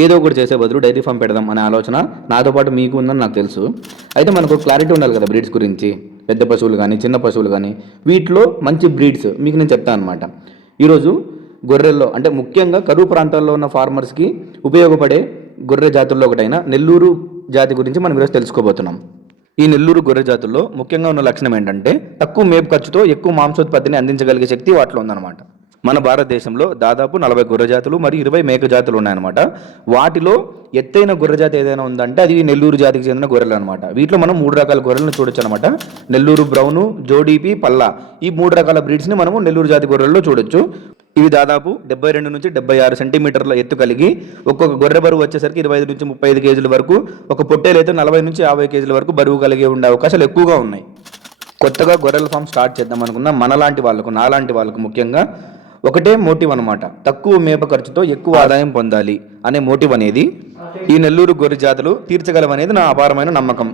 ఏదో ఒకటి చేసే బదులు డైరీ ఫామ్ పెడదాం అనే ఆలోచన నాతో పాటు మీకు ఉందని నాకు తెలుసు. అయితే మనకు క్లారిటీ ఉండాలి కదా బ్రీడ్స్ గురించి. పెద్ద పశువులు కానీ చిన్న పశువులు కానీ వీటిలో మంచి బ్రీడ్స్ మీకు నేను చెప్తాను అనమాట. ఈరోజు గొర్రెల్లో అంటే ముఖ్యంగా కరువు ప్రాంతాల్లో ఉన్న ఫార్మర్స్కి ఉపయోగపడే గొర్రె జాతుల్లో ఒకటైన నెల్లూరు జాతి గురించి మనం ఈరోజు తెలుసుకోబోతున్నాం. ఈ నెల్లూరు గొర్రె జాతుల్లో ముఖ్యంగా ఉన్న లక్షణం ఏంటంటే తక్కువ మేపు ఖర్చుతో ఎక్కువ మాంసోత్పత్తిని అందించగలిగే శక్తి వాటిలో ఉందన్నమాట. మన భారతదేశంలో దాదాపు 40 గొర్రె జాతులు మరియు 20 మేక జాతులు ఉన్నాయన్నమాట. వాటిలో ఎత్తైన గొర్రె జాతి ఏదైనా ఉందంటే అది నెల్లూరు జాతికి చెందిన గొర్రెలు అనమాట. వీటిలో మనం 3 రకాల గొర్రెలను చూడొచ్చు అనమాట. నెల్లూరు బ్రౌను, జోడీపీ, పల్లా, ఈ 3 రకాల బ్రీడ్స్ని మనము నెల్లూరు జాతి గొర్రెల్లో చూడొచ్చు. ఇవి దాదాపు 72 నుంచి 76 సెంటీమీటర్ల ఎత్తు కలిగి ఒక్కొక్క గొర్రె బరువు వచ్చేసరికి 25 నుంచి 35 కేజీల వరకు, ఒక పొట్టేలు అయితే 40 నుంచి 50 కేజీల వరకు బరువు కలిగి ఉండే అవకాశాలు ఎక్కువగా ఉన్నాయి. కొత్తగా గొర్రెల ఫామ్ స్టార్ట్ చేద్దాం అనుకున్న మనలాంటి వాళ్ళకు, నాలాంటి వాళ్ళకు ముఖ్యంగా ఒకటే మోటివ్ అనమాట. తక్కువ మేప ఖర్చుతో ఎక్కువ ఆదాయం పొందాలి అనే మోటివ్ అనేది ఈ నెల్లూరు గొర్రె జాతులు తీర్చగలవనేది నా అపారమైన నమ్మకం.